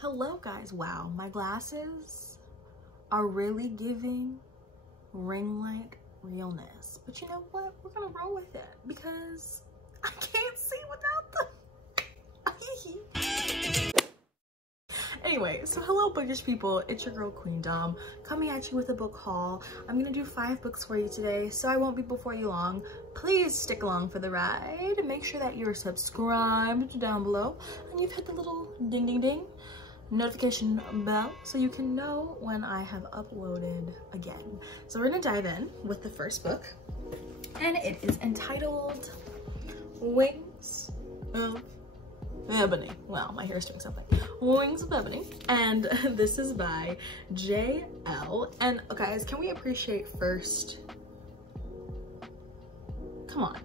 Hello guys, wow, my glasses are really giving ring light realness, but you know what, we're gonna roll with it because I can't see without them. Anyway, so hello bookish people, it's your girl Queendom coming at you with a book haul. I'm gonna do 5 books for you today, so I won't be before you long. Please stick along for the ride. Make sure that you're subscribed down below and you've hit the little ding ding ding notification bell so you can know when I have uploaded again. So we're gonna dive in with the first book, and it is entitled Wings of Ebony. Wow, my hair's doing something. Wings of Ebony, and this is by Elle. And guys, can we appreciate first? Come on,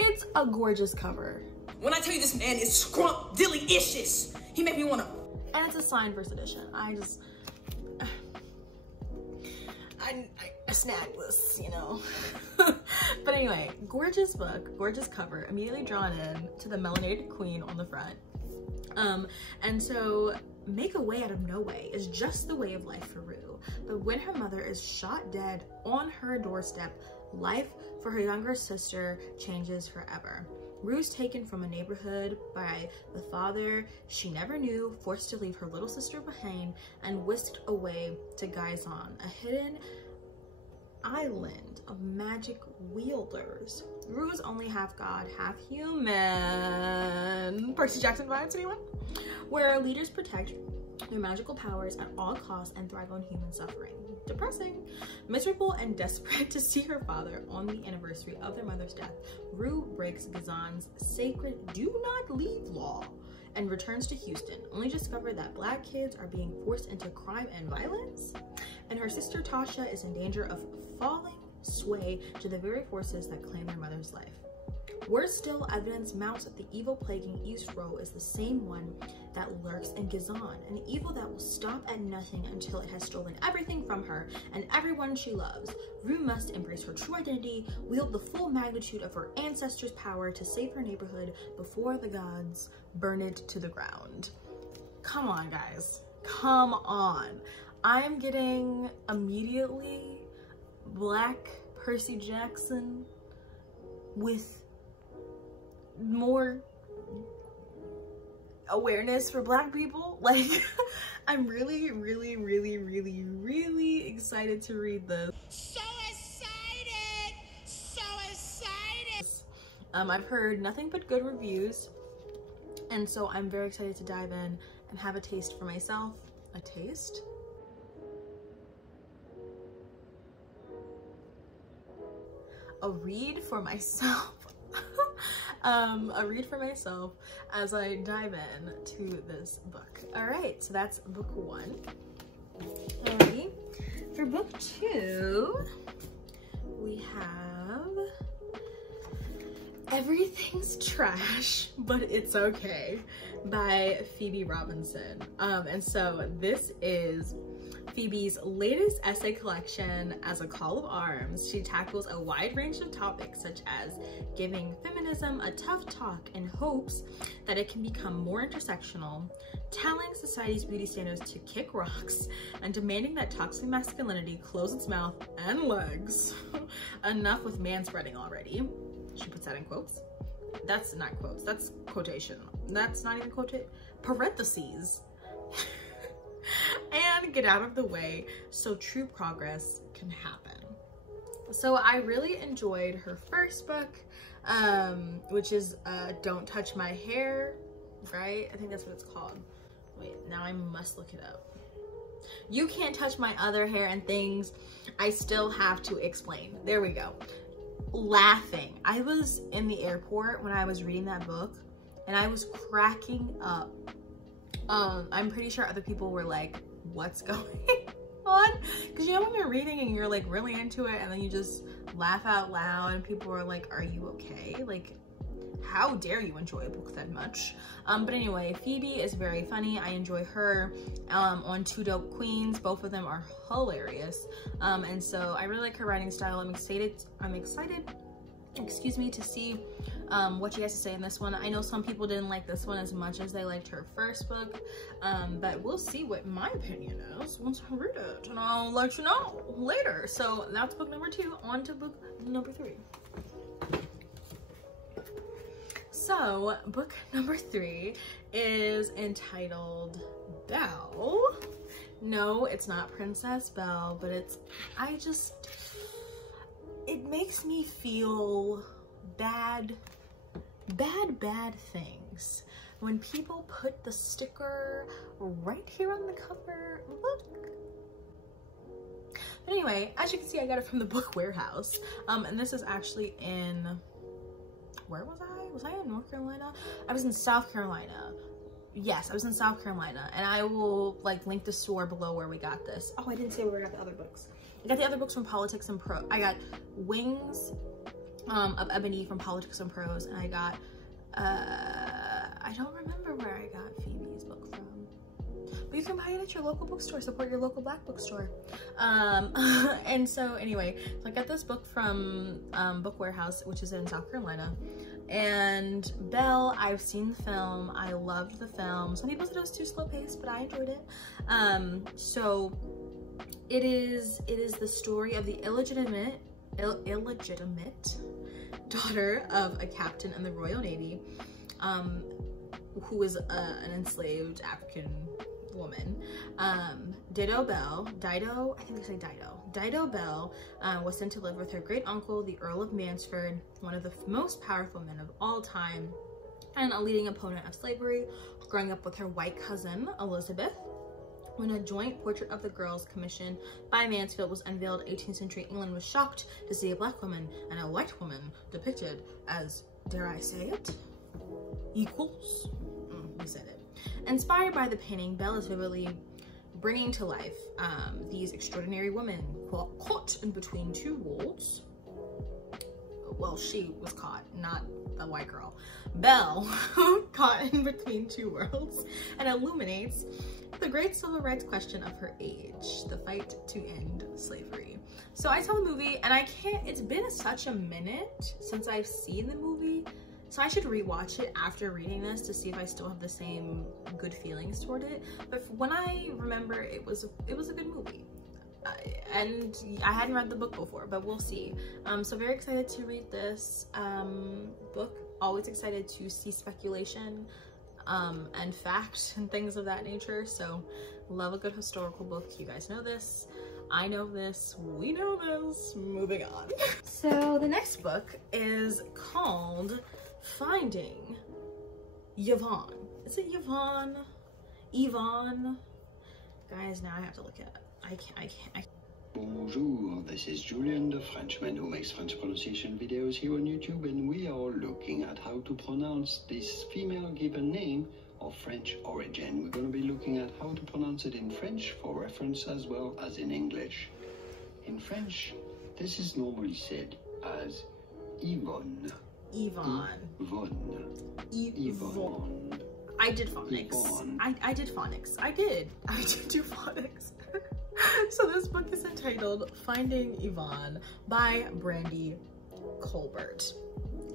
it's a gorgeous cover. When I tell you this man is scrumptious, he make me wanna. And it's a signed first edition. I snagged this, you know. But anyway, gorgeous book, gorgeous cover, immediately drawn in to the melanated queen on the front. And so make a way out of no way is just the way of life for Rue. But when her mother is shot dead on her doorstep, life for her younger sister changes forever. Rue's taken from a neighborhood by the father she never knew, forced to leave her little sister behind, and whisked away to Gaizon, a hidden island of magic wielders. Rue's only half god, half human. Percy Jackson vibes, anyone? Where leaders protect their magical powers at all costs and thrive on human suffering. Depressing. Miserable and desperate to see her father on the anniversary of their mother's death, Rue breaks Gaizon's sacred do not leave law and returns to Houston, only to discover that Black kids are being forced into crime and violence, and her sister Tasha is in danger of falling sway to the very forces that claim their mother's life. Worse still, evidence mounts that the evil plaguing East Row is the same one that lurks in Gaizon, an evil that will stop at nothing until it has stolen everything from her and everyone she loves. Rue must embrace her true identity, wield the full magnitude of her ancestors' power to save her neighborhood before the gods burn it to the ground. Come on, guys. Come on. I'm getting immediately Black Percy Jackson with more awareness for Black people. Like, I'm really excited to read this. So excited! So excited! I've heard nothing but good reviews, and so I'm very excited to dive in and have a taste for myself. A taste? A read for myself. A read for myself as I dive in to this book. All right, so that's book 1. Alrighty, for book 2, we have Everything's Trash, But It's Okay by Phoebe Robinson. And so this is Phoebe's latest essay collection. As a call of arms, she tackles a wide range of topics such as giving feminism a tough talk in hopes that it can become more intersectional, telling society's beauty standards to kick rocks, and demanding that toxic masculinity close its mouth and legs. Enough with manspreading already. She puts that in quotes. That's not quotes, that's quotation. That's not even quoted. Parentheses. And get out of the way so true progress can happen. So I really enjoyed her first book, which is Don't Touch My Hair, right? I think that's what it's called. Wait, now I must look it up. You Can't Touch My Other Hair and Things I Still Have to Explain. There we go. Laughing. I was in the airport when I was reading that book and I was cracking up. I'm pretty sure other people were like, what's going on? Because you know when you're reading and you're like really into it and then you just laugh out loud and people are like, are you okay? Like, how dare you enjoy a book that much? But anyway, Phoebe is very funny. I enjoy her on Two Dope Queens. Both of them are hilarious. And so I really like her writing style. I'm excited, excuse me, to see what you guys say in this one. I know some people didn't like this one as much as they liked her first book, but we'll see what my opinion is once I read it, and I'll let you know later. So that's book number 2. On to book number 3. So book number 3 is entitled Belle. No, it's not Princess Belle, but it makes me feel bad things when people put the sticker right here on the cover. Look. But anyway, as you can see, I got it from the book warehouse, and this is actually in, where was I? Was I in North Carolina? I was in South Carolina. Yes, I was in South Carolina, and I will like link the store below where we got this. Oh, I didn't say where I got the other books. I got the other books from Politics and Prose. I got Wings of Ebony from Politics and Prose, and I got I don't remember where I got Phoebe's book from, but you can buy it at your local bookstore. Support your local Black bookstore. And so anyway, so I got this book from Book Warehouse, which is in South Carolina. And Belle, I've seen the film. I loved the film. Some people said it was too slow paced, but I enjoyed it. So it is the story of the illegitimate daughter of a captain in the Royal Navy, who is an enslaved African woman. Dido Belle was sent to live with her great uncle, the Earl of Mansford, one of the most powerful men of all time, and a leading opponent of slavery, growing up with her white cousin, Elizabeth. When a joint portrait of the girls commissioned by Mansfield was unveiled, 18th century England was shocked to see a Black woman and a white woman depicted as, dare I say it, equals. We said it. Inspired by the painting, Belle is vividly bringing to life these extraordinary women caught in between two worlds. Well, she was caught, not the white girl. Belle caught in between two worlds, and illuminates the great civil rights question of her age, the fight to end slavery. So I saw the movie, and it's been such a minute since I've seen the movie, so I should rewatch it after reading this to see if I still have the same good feelings toward it. But when I remember, it was a good movie. And I hadn't read the book before, but we'll see. So very excited to read this book. Always excited to see speculation and fact and things of that nature. So love a good historical book. You guys know this. I know this. We know this. Moving on. So the next book is called Finding Yvonne. Is it Yvonne? Yvonne? Guys, now I have to look at it. I can't. Bonjour, this is Julian, the Frenchman who makes French pronunciation videos here on YouTube, and we are looking at how to pronounce this female given name of French origin. We're going to be looking at how to pronounce it in French for reference as well as in English. In French, this is normally said as Yvonne. Yvonne. Yvonne. I did phonics. I did phonics. I did do phonics. So this book is entitled Finding Yvonne by Brandy Colbert.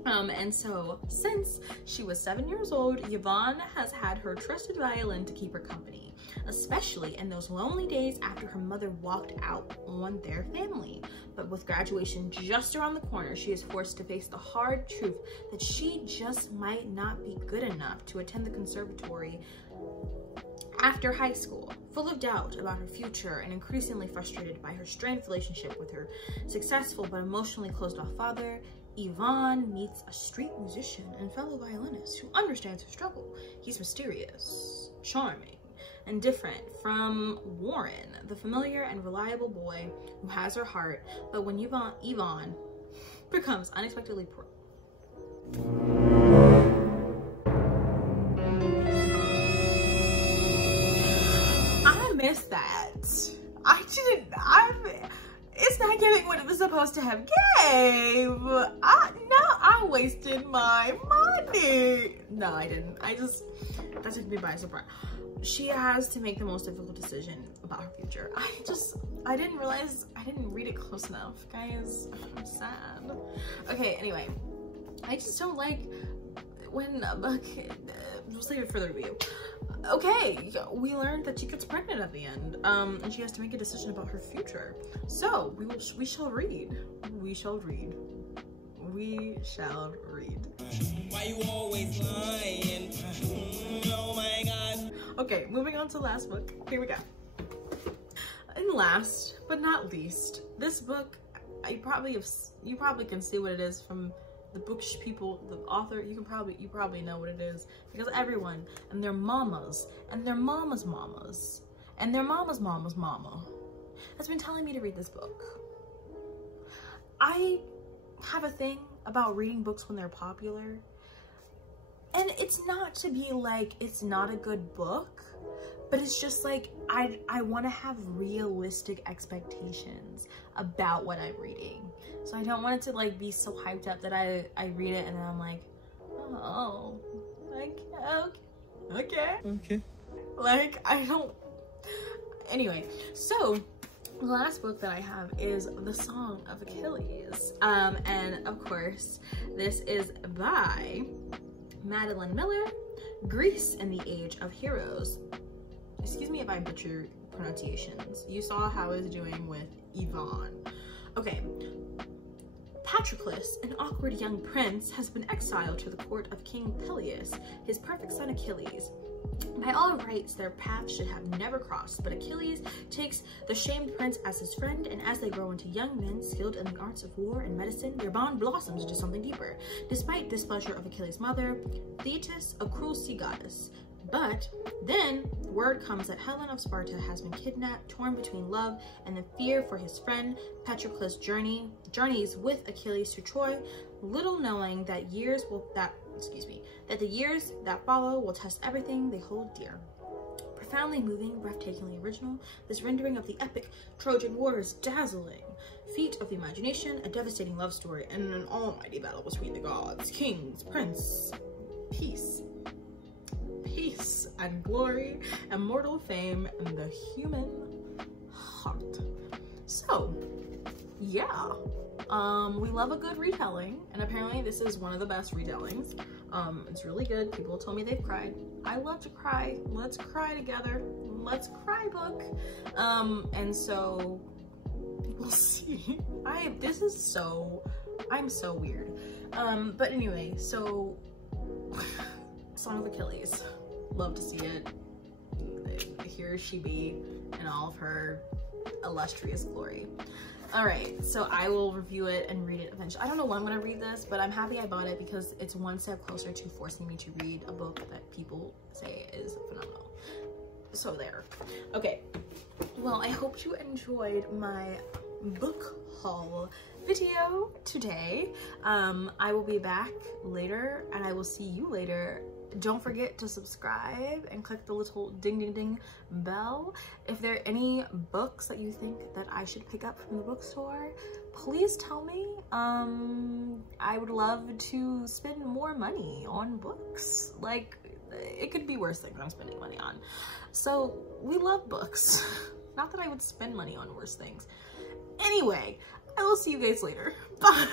And so since she was 7 years old, Yvonne has had her trusted violin to keep her company, especially in those lonely days after her mother walked out on their family. But with graduation just around the corner, she is forced to face the hard truth that she just might not be good enough to attend the conservatory after high school. Full of doubt about her future and increasingly frustrated by her strained relationship with her successful but emotionally closed-off father, Yvonne meets a street musician and fellow violinist who understands her struggle. He's mysterious, charming, and different from Warren, the familiar and reliable boy who has her heart, but when Yvonne becomes unexpectedly I missed that. It's not giving what it was supposed to have gave. I wasted my money. No, I didn't. That took me by surprise. She has to make the most difficult decision about her future. I didn't realize I didn't read it close enough, guys. I'm sad. Okay, anyway. I just don't like when we'll save it for the review. Okay, we learned that she gets pregnant at the end, and she has to make a decision about her future. So we shall read. We shall read. We shall read. Why you always lying? Oh my God. Okay, moving on to the last book. Here we go. And last but not least, this book, you probably can see what it is from the books people, the author. You probably know what it is, because everyone and their mamas and their mamas mamas and their mamas mamas mama has been telling me to read this book. I have a thing about reading books when they're popular, and it's not to be like it's not a good book, but it's just like I want to have realistic expectations about what I'm reading. So I don't want it to like be so hyped up that I read it and then I'm like, oh, okay. Like, I don't. Anyway, so the last book that I have is The Song of Achilles. And of course, this is by Madeline Miller, Greece in the Age of Heroes. Excuse me if I butcher pronunciations. You saw how I was doing with Yvonne. Okay. Patroclus, an awkward young prince, has been exiled to the court of King Peleus, his perfect son Achilles. By all rights, their paths should have never crossed, but Achilles takes the shamed prince as his friend, and as they grow into young men skilled in the arts of war and medicine, their bond blossoms into something deeper. Despite displeasure of Achilles' mother, Thetis, a cruel sea goddess. But then word comes that Helen of Sparta has been kidnapped, torn between love and the fear for his friend. Patroclus journeys with Achilles to Troy, little knowing that the years that follow will test everything they hold dear. Profoundly moving, breathtakingly original, this rendering of the epic Trojan War is dazzling. Feat of the imagination, a devastating love story, and an almighty battle between the gods, kings, prince, peace and glory, immortal fame, and the human heart. So, yeah. We love a good retelling, and apparently this is one of the best retellings. It's really good. People told me they've cried. I love to cry. Let's cry together. Let's cry book. And so we'll see. I'm so weird. But anyway, so Song of Achilles. Love to see it. Here she be in all of her illustrious glory. All right, so I will review it and read it eventually. I don't know when I'm gonna read this, but I'm happy I bought it because it's one step closer to forcing me to read a book that people say is phenomenal. So there. Okay, well, I hope you enjoyed my book haul video today. I will be back later, and I will see you later. Don't forget to subscribe and click the little ding ding ding bell. If there are any books that you think that I should pick up from the bookstore, please tell me. I would love to spend more money on books. Like, it could be worse things I'm spending money on. So we love books. Not that I would spend money on worse things. Anyway, I will see you guys later. Bye.